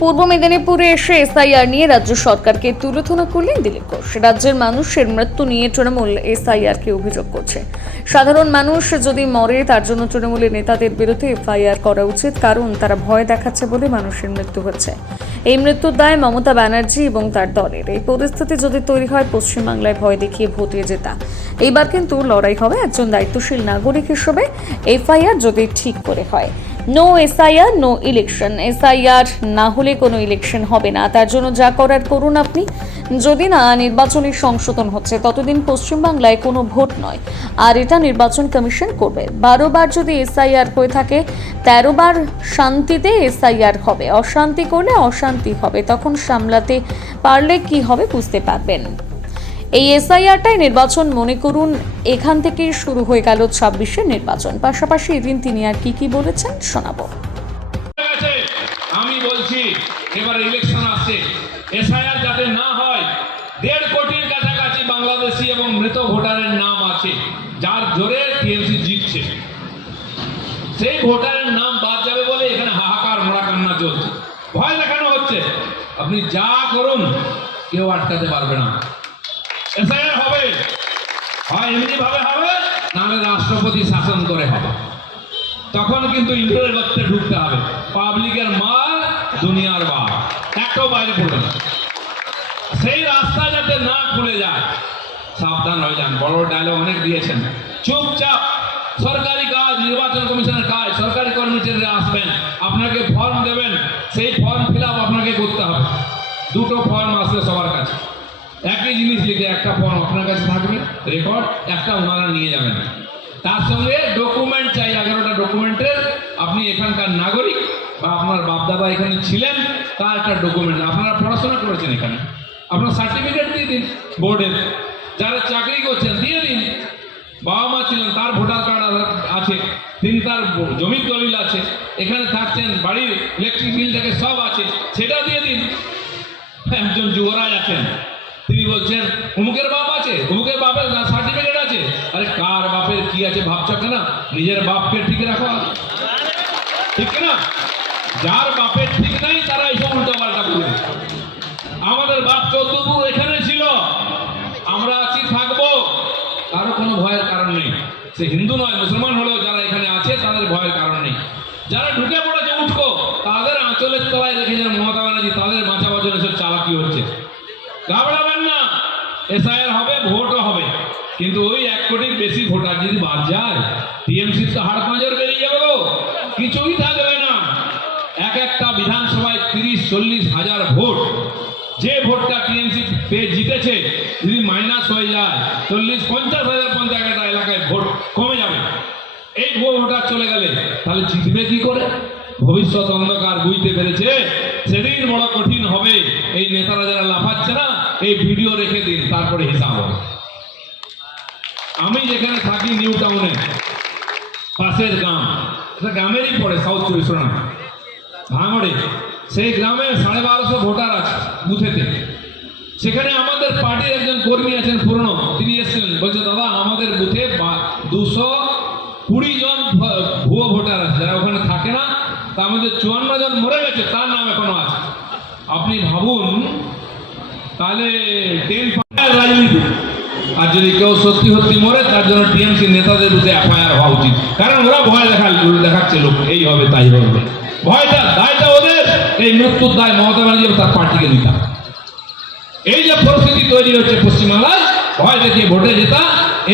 পূর্ব মেদিনীপুরে এসে এসআইআর নিয়ে রাজ্য সরকারকে তুলোধনা করলেন দিলীপ ঘোষ। রাজ্যের মানুষের মৃত্যু নিয়ে তৃণমূল এসআইআরকে অভিযোগ করছে। সাধারণ মানুষ যদি মরে তার জন্য তৃণমূলের নেতাদের বিরুদ্ধে এফআইআর করা উচিত, কারণ তারা ভয় দেখাচ্ছে বলে মানুষের মৃত্যু হচ্ছে। এই মৃত্যুর দায় মমতা ব্যানার্জি এবং তার দলের। এই পরিস্থিতি যদি তৈরি হয় পশ্চিমবাংলায় ভয় দেখিয়ে ভোটে জেতা। এইবার কিন্তু লড়াই হবে একজন দায়িত্বশীল নাগরিক হিসেবে। এফআইআর যদি ঠিক করে হয়, no SIR no election. SIR না হলে কোনো ইলেকশন হবে না। তার জন্য যা করার করুন আপনি। যদি না নির্বাচনী সংশোধন হচ্ছে ততদিন পশ্চিমবাংলায় কোনো ভোট নয়, আর এটা নির্বাচন কমিশন করবে। 12 বার যদি এসআইআর হয়ে থাকে, 13 বার শান্তিতে এসআইআর হবে। অশান্তি করলে অশান্তি হবে, তখন সামলাতে পারলে কি হবে বুঝতে পারবেন। এই এসআইআরটাই নির্বাচন মনে করুন। এখান থেকে শুরু হয়ে গেল 26-এর নির্বাচন। পাশাপাশি এদিন তিনি আর কি বলেছেন শোনাবো। আমি বলছি এবার ইলেকশন আসছে, এসআইআর যাতে না হয়। 1.5 কোটির কাছাকাছি বাংলাদেশি এবং মৃত ভোটারের নাম আছে, যার জোরে টিএমসি জিতছে। সেই ভোটারের নাম বাদ যাবে বলে এখানে হাহাকার মোড়া কান্না চলছে, ভয় দেখানো হচ্ছে। আপনি যা করুন কেউ আটকাতে পারবে না। এসআইআর হবে, হয় এমনি ভাবে হবে, নাহলে রাষ্ট্রপতি শাসন করে হবে। তখন কিন্তু ইন্টারের গর্তে ঢুকতে হবে। পাবলিকের মাল দুনিয়ার বাপ, একটাও বাইরে পড়বে না। সেই রাস্তা যাতে না খুলে যায়, সাবধান হয়ে যান। বড় ডায়লগ অনেক দিয়েছেন। চুপচাপ সরকারি কাজ, নির্বাচন কমিশনের কাজ, সরকারি কর্মচারীরা আসবেন, আপনাকে ফর্ম দেবেন, সেই ফর্ম ফিল আপ আপনাকে করতে হবে। 2টো ফর্ম আসবে সবার কাছে, একই জিনিস লিখে। একটা ফর্ম আপনার কাছে থাকবে রেকর্ড, একটা ওনারা নিয়ে যাবেন। তার সঙ্গে ডকুমেন্ট চাই, 11টা ডকুমেন্টের। আপনি এখানকার নাগরিক বা আপনার বাপদাদা এখানে ছিলেন, তার একটা ডকুমেন্ট। আপনারা পড়াশোনা করেছেন এখানে, আপনার সার্টিফিকেট দিয়ে দিন। বোর্ডের যারা চাকরি করছেন দিয়ে দিন। বাবা মা ছিলেন, তার ভোটার কার্ড আছে, তিনি তার জমির দলিল আছে, এখানে থাকছেন, বাড়ির ইলেকট্রিক বিল থেকে সব আছে, সেটা দিয়ে দিন। একজন যুবরাজ আছেন, তিনি বলছেন অমুকের বাপ আছে, অমুকের বাপের সার্টিফিকেট আছে। আরে কার বাপের কি আছে ভাবছো কেনা? নিজের বাপকে ঠিক রাখো, ঠিক না? যার বাপের ঠিক নাই তারা এইসব উল্টো পাল্টা করবে। আমাদের বাপ চৌদ্দপুর এখানে ছিল, আমরা আছি, থাকবো, কারো কোনো ভয়ের কারণ নেই। সে হিন্দু নয় মুসলমান হলেও যারা এখানে আছে তাদের ভয়ের কারণ নেই। যারা ঢুকে পড়েছে উঠকো, তাদের আঁচলের তলায় রেখেছেন মমতা ব্যানার্জি, তাদের বাঁচাবার জন্য সব চালাকি হচ্ছে। ঘাবড়াবেন না, এসআইআর হবে, ভোটও হবে, কিন্তু ওই 1 কোটির বেশি ভোটার যদি বাদ যায়, টিএমসি তো হাড় পাঁজর বেরিয়ে যাবে, কিছুই থাকবে না। একটা বিধানসভায় 30-40 হাজার ভোট, যে ভোটটা টিএমসি পেয়ে জিতেছে, যদি মাইনাস হয়ে যায় 40-50 হাজার একটা এলাকায় ভোট কমে যাবে। এই ভোটার চলে গেলে তাহলে জিতবে কি করে? ভবিষ্যৎ অন্ধকার বুঝতে পেরেছে, সেদিন বড় কঠিন হবে। এই নেতারা যারা লাফাচ্ছে না, এই ভিডিও রেখে দিন, তারপরে হিসাব হবে। আমি যেখানে থাকি নিউ টাউনে, পাশের গ্রাম, এটা গ্রামেরই পড়ে, সাউথ 24 পরগনা ভাঙড়ে। সেই গ্রামে 1250 ভোটার আছে বুথেতে। সেখানে আমাদের পার্টির একজন কর্মী আছেন পুরনো, তিনি এসেছিলেন, বলছে দাদা আমাদের বুথে 220 জন ভুয়ো ভোটার আছে, যারা ওখানে থাকে না। তার মধ্যে 54 জন মরে গেছে, তার নাম এখনো আছে। আপনি ভাবুন, তাহলে রাজনীতি। আর যদি কেউ সত্যি সত্যি মরে, তার জন্য টিএমসি নেতাদের বিরুদ্ধে এফআইআর হওয়া উচিত, কারণ ওরা ভয় দেখাচ্ছে লোক, এই হবে তাই হবে। ভয়টা, দায়টা ওদের। এই মৃত্যুর দায় মমতা ব্যানার্জি তার পার্টিকে দিতাম। এই যে পরিস্থিতি তৈরি হচ্ছে পশ্চিমবাংলায়, ভয় দেখিয়ে ভোটে জেতা,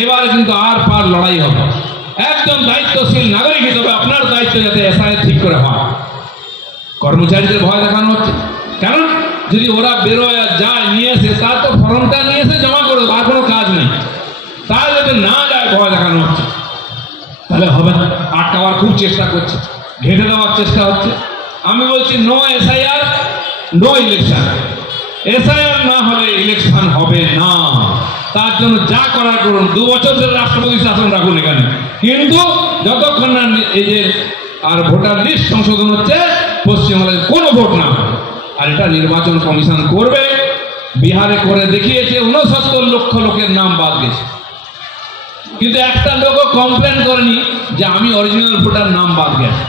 এবারে কিন্তু আর পার লড়াই হবে। একজন দায়িত্বশীল নাগরিক হিসেবে আপনার দায়িত্ব যাতে এসআইআর ঠিক করে হয়। কর্মচারীদের ভয় দেখানো হচ্ছে, কারণ যদি ওরা বেরোয় যায়, নিয়ে এসে, তার তো ফর্মটা নিয়ে এসে জমা করে, আর কোনো কাজ নেই। তার যাতে না যায় ভয় দেখানো হচ্ছে, তাহলে হবে না। আটকাবার খুব চেষ্টা করছে, ঘেঁটে দেওয়ার চেষ্টা হচ্ছে। আমি বলছি no SIR no election. SIR না হলে ইলেকশন হবে না। তার জন্য যা করার করুন। 2 বছর ধরে রাষ্ট্রপতি শাসন রাখুন এখানে, কিন্তু যতক্ষণ না এই যে আর ভোটার লিস্ট সংশোধন হচ্ছে, পশ্চিমবঙ্গে কোনো ভোট না। আর এটা নির্বাচন কমিশন করবে। বিহারে করে দেখিয়েছে, 69 লক্ষ লোকের নাম বাদ গেছে, কিন্তু একটা লোকও কমপ্লেন করেনি যে আমি অরিজিনাল ভোটার নাম বাদ গেছে।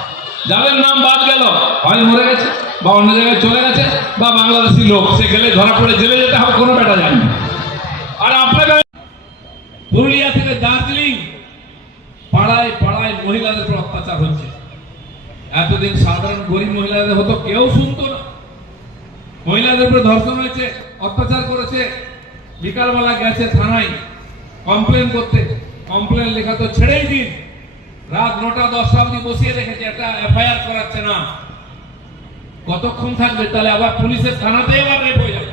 যাদের নাম বাদ গেল হয় মরে গেছে, বা অন্য জায়গায় চলে গেছে, বা বাংলাদেশি লোক, সে গেলে ধরা পড়ে জেলে যেতে হবে, কোনো ব্যাটা যায় না। আর আপনাকে পুরুলিয়া থেকে দার্জিলিং পাড়ায় পাড়ায় মহিলাদের উপর অত্যাচার হচ্ছে। এতদিন সাধারণ গরিব মহিলাদের হতো, কেউ শুনতো না। মহিলাদের উপরে ধর্ষণ হয়েছে, অত্যাচার করেছে, বিকালবেলা গেছে থানায় কমপ্লেন করতে, কমপ্লেন লেখা তো ছেড়েই দিন, রাত 9টা 10টা অবধি বসিয়ে রেখেছে, একটা এফআইআর করাচ্ছে না। কতক্ষণ থাকবে? তাহলে আবার পুলিশের থানাতে আবার রেপ হয়ে যাবে,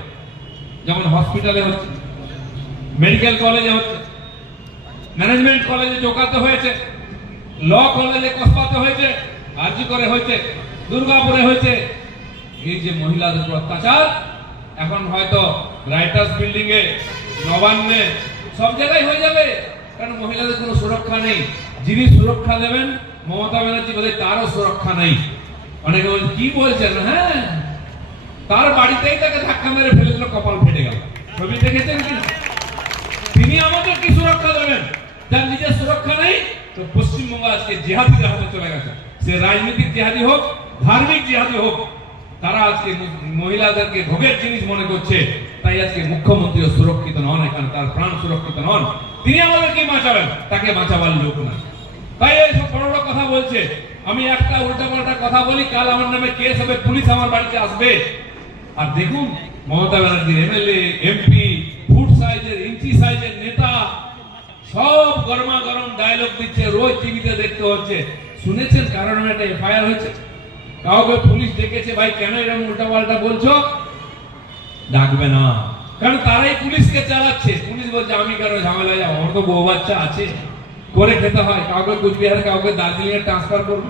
যেমন হসপিটালে হচ্ছে, মেডিকেল কলেজে হচ্ছে, ম্যানেজমেন্ট কলেজে চোকাতে হয়েছে, ল কলেজে কসবাতে হয়েছে, আরজি করে হয়েছে, দুর্গাপুরে হয়েছে। এই যে মহিলাদের উপর অত্যাচার, এখন হয়তো রাইটার্স বিল্ডিং এ, নবান্নে, সব জায়গায় হয়ে যাবে, কারণ মহিলাদের কোনো সুরক্ষা নেই। যিনি সুরক্ষা দেবেন মমতা ব্যানার্জি বলে, তারও সুরক্ষা নেই। অনেকে বলেন কি বলছেন, হ্যাঁ, তার বাড়িতেই তাকে ধাক্কা মেরে ফেলে দিল, কপাল ফেটে গেল। ছবি দেখেছেন কি? তিনি আমাদের কি সুরক্ষা দেবেন? যার নিজের সুরক্ষা নেই। তো পশ্চিমবঙ্গ আজকে জিহাদিদের হাতে চলে গেছে, সে রাজনৈতিক জিহাদি হোক, ধার্মিক জিহাদি হোক, তারা আজকে মহিলাদেরকে ভোগের জিনিস মনে করছে। তাই আজকে মুখ্যমন্ত্রীও সুরক্ষিত নন, এখানে তার প্রাণ সুরক্ষিত নন। তিনি আমাদেরকে বাঁচাবেন, তাকে বাঁচাবার লোক না। তাই এইসব বড় বড় কথা বলছে। আমি একটা উল্টাপাল্টা কথা বলি, কাল আমার নামে কেস হবে, পুলিশ আমার বাড়িতে আসবে। আর দেখুন মমতা ব্যানার্জির এমএলএ, এমপি, ফুট সাইজের, ইঞ্চি সাইজের নেতা সব গরমা গরম ডায়লগ দিচ্ছে, রোজ টিভিতে দেখতে হচ্ছে। শুনেছেন কারণ একটা এফআইআর হয়েছে, কাউকে পুলিশ ডেকেছে, ভাই কেন এরকম উল্টাপাল্টা বলছো? ডাকবে না, কারণ তারাই পুলিশকে চালাচ্ছে। পুলিশ বলছে আমি কেন ঝামেলা যাবো, আমার তো বউ বাচ্চা আছে, করে খেতে হয়। কাউকে কুচবিহার, কাউকে দার্জিলিং এ ট্রান্সফার করবে,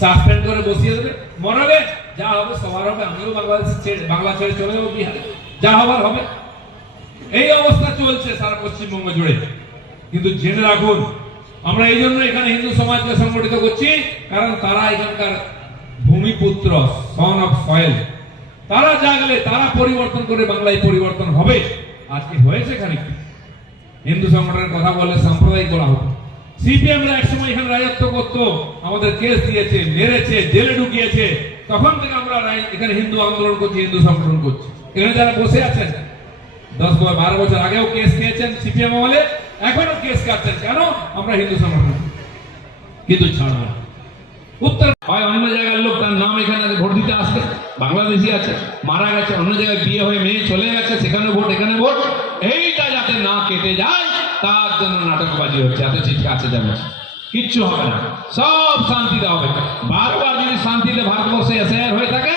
সাসপেন্ড করে বসিয়ে দেবে, মরাবে, যা হবে সবার হবে। আমিও বাংলা ছেড়ে চলে যাবো বিহারে, যা হবার হবে। এই অবস্থা চলছে সারা পশ্চিমবঙ্গ জুড়ে। কিন্তু জেনে রাখুন, আমরা এই জন্য এখানে হিন্দু সমাজকে সংগঠিত করছি, কারণ তারা এখানকার ভূমিপুত্র, সন অফ সয়েল। তারা জাগলে, তারা পরিবর্তন করে বাংলায় পরিবর্তন হবে। আজকে হয়েছে খানিকটা। হিন্দু সংগঠনের কথা বললে সাম্প্রদায়িক বলা হতো। সিপিএমরা একসময় এখানে রাজত্ব করতো, আমাদের কেস দিয়েছে, মেরেছে, জেলে ঢুকিয়েছে। তখন থেকে আমরা এখানে হিন্দু আন্দোলন করছি, হিন্দু সংগঠন করছি। এখানে যারা বসে আছেন 10-12 বছর আগেও কেস খেয়েছেন সিপিএম আমলে, এখনো কেস কাটছেন, কেন? আমরা হিন্দু সংগঠন। কিন্তু ছাড়ব না। উত্তর হয় অন্য জায়গার লোক, তার নাম এখানে ভোট দিতে আসছে, বাংলাদেশি আছে, মারা গেছে, অন্য জায়গায় বিয়ে হয়ে মেয়ে চলে গেছে, সেখানে ভোট, এখানে ভোট। এইটা যাতে না কেটে যায় তার জন্য নাটকবাজি হচ্ছে, এত চিৎকার আছে যাবে, কিচ্ছু হবে না, সব শান্তিতে হবে। বারবার যদি শান্তিতে ভারতবর্ষে এসআইআর হয়ে থাকে,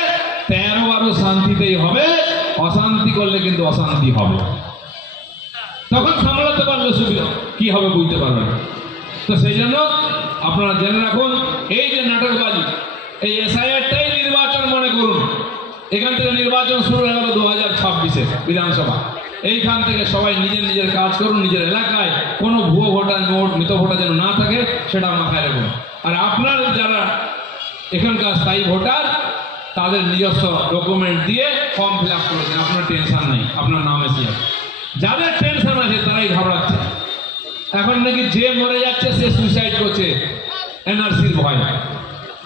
13 বারও শান্তিতেই হবে। অশান্তি করলে কিন্তু অশান্তি হবে, তখন সামলাতে পারলে সুবিধা, কি হবে বুঝতে পারবে না। তো সেই জন্য আপনারা জেনে রাখুন, এই যে নাটকবাজি, এই এসআইআরটাই নির্বাচন মনে করুন। এখান থেকে নির্বাচন শুরু হয়ে গেল 2026-এ বিধানসভা। এইখান থেকে সবাই নিজের নিজের কাজ করুন, নিজের এলাকায় কোনো ভুয়ো ভোটার, নোট, মৃত ভোটার যেন না থাকে, সেটা মাথায় রাখুন। আর আপনার যারা এখানকার স্থায়ী ভোটার, তাদের নিজস্ব ডকুমেন্ট দিয়ে ফর্ম ফিল আপ করেছেন, আপনার টেনশন নেই, আপনার নাম এসে যাবে। যাদের টেনশন আছে তারাই ঘাবড়াচ্ছে। এখন নাকি যে মরে যাচ্ছে সে সুইসাইড করছে এনআরসির ভয়।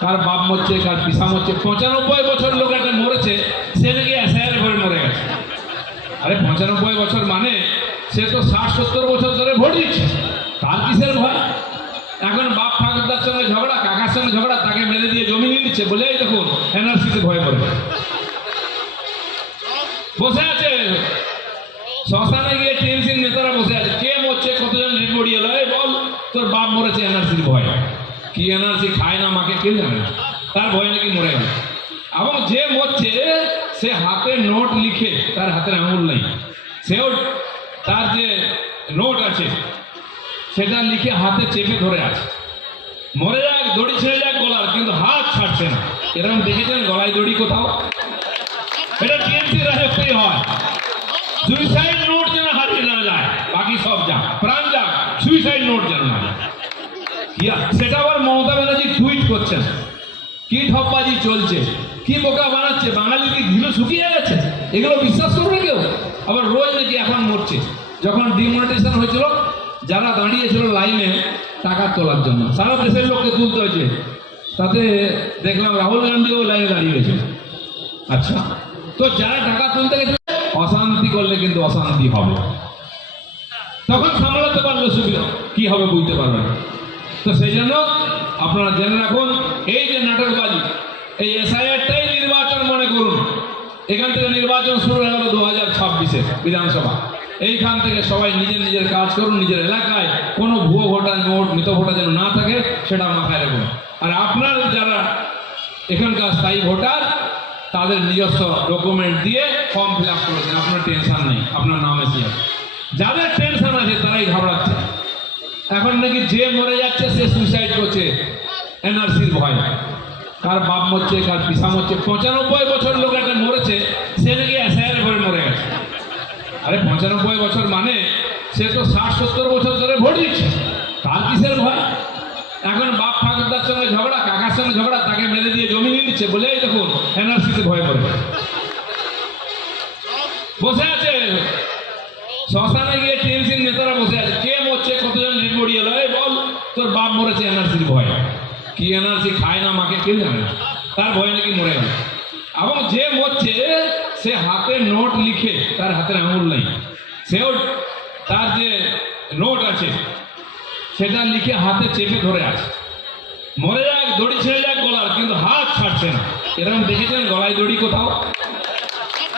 কার বাপ মরছে, কার পিসা মরছে। 95 বছর লোক একটা মরেছে, সে নাকি এসআইআর ভয়ে মরে গেছে। আরে 95 বছর মানে সে তো 60-70 বছর ধরে ভোট দিচ্ছে, তার কিসের ভয়? এখন বাপ ঠাকুরদার সঙ্গে ঝগড়া, কাকার সঙ্গে ঝগড়া, তাকে মেরে দিয়ে জমি নিয়ে দিচ্ছে বলে এই দেখুন এনআরসিতে ভয় করে বসে আছে। শ্মশানে গিয়ে টিএমসির নেতারা বসে আছে, কে মরছে, কতজন ডেড বডি এলো, এই বল তোর বাপ মরেছে এনআরসির ভয়। কি এনআরসি খায় না মাকে কেউ জানে না, তার ভয় নাকি মরে গেল। এবং যে মরছে সে হাতে নোট লিখে, তার হাতের আঙুল নেই, সেও তার যে নোট আছে সেটা লিখে হাতে চেপে ধরে আছে। মরে যাক, দড়ি ছেড়ে যাক গলার, কিন্তু হাত ছাড়ছে না। এরকম দেখেছেন গলায় দড়ি কোথাও? এটা টিএমসি রাজত্বেই হয়। সুইসাইড নোট যেন হারিয়ে না যায়, বাকি সব যাক, প্রাণ যাক, সুইসাইড নোট যেন না যায়। সেটা আবার মমতা ব্যানার্জি টুইট করছেন। কি ঠপবাজি চলছে, কি বোকা বানাচ্ছে, বাঙালি কি ঘিলু শুকিয়ে গেছে? এগুলো বিশ্বাস করবে কেউ? আবার রোজ নাকি এখন মরছে। যখন ডিমনিটাইজেশন হয়েছিল, যারা দাঁড়িয়েছিল লাইনে টাকা তোলার জন্য, সারা দেশের লোককে তুলতে হয়েছে, তাতে দেখলাম রাহুল গান্ধীও লাইনে দাঁড়িয়ে গেছে। আচ্ছা, তো যারা টাকা তুলতে গেছে অশান্তি করলে কিন্তু অশান্তি হবে, তখন সামলাতে পারলে সুবিধা, কি হবে বুঝতে পারবে না। তো সেই জন্য আপনারা জেনে রাখুন, এই যে নাটকবাজি, এই এসআইআরটাই নির্বাচন মনে করুন। এখান থেকে নির্বাচন শুরু হয়ে গেল 2026-এ বিধানসভা। এইখান থেকে সবাই নিজের নিজের কাজ করুন, নিজের এলাকায় কোনো ভুয়ো ভোটার, নোট, মৃত ভোটার যেন না থাকে, সেটা মাথায় রাখুন। আর আপনার যারা এখানকার স্থায়ী ভোটার, তাদের নিজস্ব ডকুমেন্ট দিয়ে ফর্ম ফিল আপ করেছেন, আপনার টেনশন নেই, আপনার নাম এসে যাবে। যাদের টেনশন আছে তারাই ঘাবড়াচ্ছে। এখন নাকি যে মরে যাচ্ছে সে সুইসাইড করছে এনআরসির ভয়, কার বাপ মরছে, কার পিসা মরছে। 95 বছর লোক একটা মরেছে, সে নাকি এসআইআর ভয়ে মরে গেছে। আরে 95 বছর মানে সে তো 60-70 বছর ধরে ভোট দিচ্ছে, তার কিসের ভয়? এখন বাপ ঠাকুরদার সঙ্গে ঝগড়া, কাকার সঙ্গে ঝগড়া, তাকে মেরে দিয়ে জমি নিয়ে দিচ্ছে বলে এই দেখুন এনআরসিতে ভয় করে বসে আছে। শ্মশানে গিয়ে টিএমসির নেতারা বসে আছে, কে মরছে, কতজন ডেড বডি এলো, এই বল তোর বাপ মরেছে এনআরসির ভয়। কি এনআরসি খায় না মাকে কেউ জানে না, তার ভয় নাকি মরে গেল। এবং যে মরছে সে হাতে নোট লিখে, তার হাতের আঙুল নেই, সেও তার যে নোট আছে সেটা লিখে হাতে চেপে ধরে আছে। মরে যাক, দড়ি ছেড়ে যাক গলার, কিন্তু হাত ছাড়ছে না। এরকম দেখেছেন গলায় দড়ি কোথাও?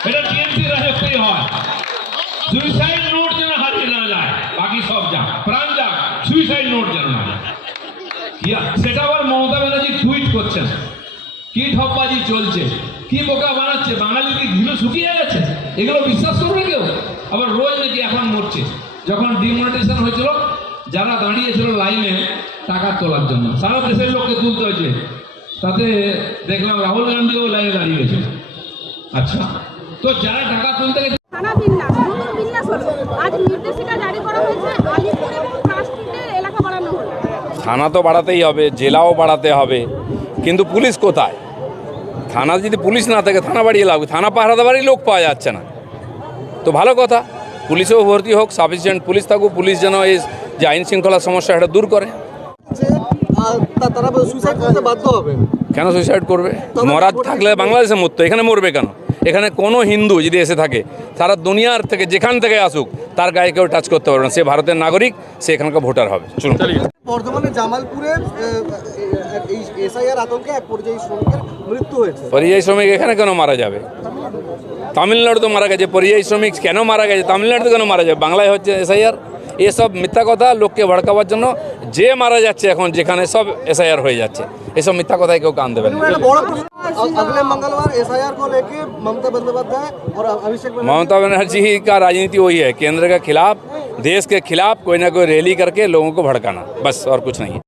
এটা টিএমসি রাজত্বই হয়। সুইসাইড নোট যেন হারিয়ে না যায়, বাকি সব যাক, প্রাণ যাক, সুইসাইড নোট যেন না যায়। সেটা আবার মমতা ব্যানার্জি টুইট করছেন, কি ঠকবাজি চলছে, কি বোকা বানাচ্ছে, বাঙালি কি ঘিলু শুকিয়ে গেছে, এগুলো বিশ্বাস করবে কেউ? আবার রোজ নাকি এখন মরছে। যখন ডিমনিটাইজেশন হয়েছিল, যারা দাঁড়িয়েছিল লাইনে টাকা তোলার জন্য, সারা দেশের লোককে তুলতে হয়েছে, তাতে দেখলাম রাহুল গান্ধীও লাইনে দাঁড়িয়েছে। আচ্ছা, তো যারা টাকা তুলতে গেছে থানা বিন্যাস, নতুন বিন্যাস হলো। আজ নির্দেশিকা জারি করা হয়েছে, আলিপুর এবং প্লাস্টিকের এলাকা বাড়ানো হলো। থানা তো বাড়াতেই হবে, জেলাও বাড়াতে হবে, কিন্তু পুলিশ কোথায়? থানা যদি পুলিশ না থাকে থানা বাড়িয়ে লাগবে, থানা পাহারা দেওয়ারই লোক পাওয়া যাচ্ছে না। তো ভালো কথা, পুলিশেও ভর্তি হোক, সাফিসিয়েন্ট পুলিশ থাকুক, পুলিশ যেন এই যে আইন শৃঙ্খলার সমস্যা এটা দূর করে। তারা সুইসাইড করতে বাধ্য হবে। কেন সুইসাইড করবে? মরার থাকলে বাংলাদেশে মরতো, এখানে মরবে কেন? এখানে কোনো হিন্দু যদি এসে থাকে, সারা দুনিয়ার থেকে যেখান থেকে আসুক, তার গায়ে কেউ টাচ করতে পারবে না। সে ভারতের নাগরিক, সে এখানকার ভোটার হবে। চলুন। বর্ধমানে জামালপুরের এই এসআইআর আতঙ্কে এক পরিযায়ী শ্রমিকের মৃত্যু হয়েছে। পরিযায়ী শ্রমিক এখানে কেন মারা যাবে? তামিলনাড়ু তো মারা গেছে। পরিযায়ী শ্রমিক কেন মারা গেছে? তামিলনাড়ুতে কেন মারা যাবে? বাংলায় হচ্ছে এসআইআর। এসব মিথ্যা কথা লোককে ভড়কাবার জন্য, যে মারা যাচ্ছে এখন যেখানে সব এসআইআর হয়ে যাচ্ছে, এসব মিথ্যা কথায় কেউ কান দেবে না। अगले मंगलवार एसआईआर को लेके ममता बंदोपाध्याय और अभिषेक ममता बनर्जी का राजनीति वही है, केंद्र के खिलाफ, देश के खिलाफ कोई ना कोई रैली करके लोगों को भड़काना, बस और कुछ नहीं।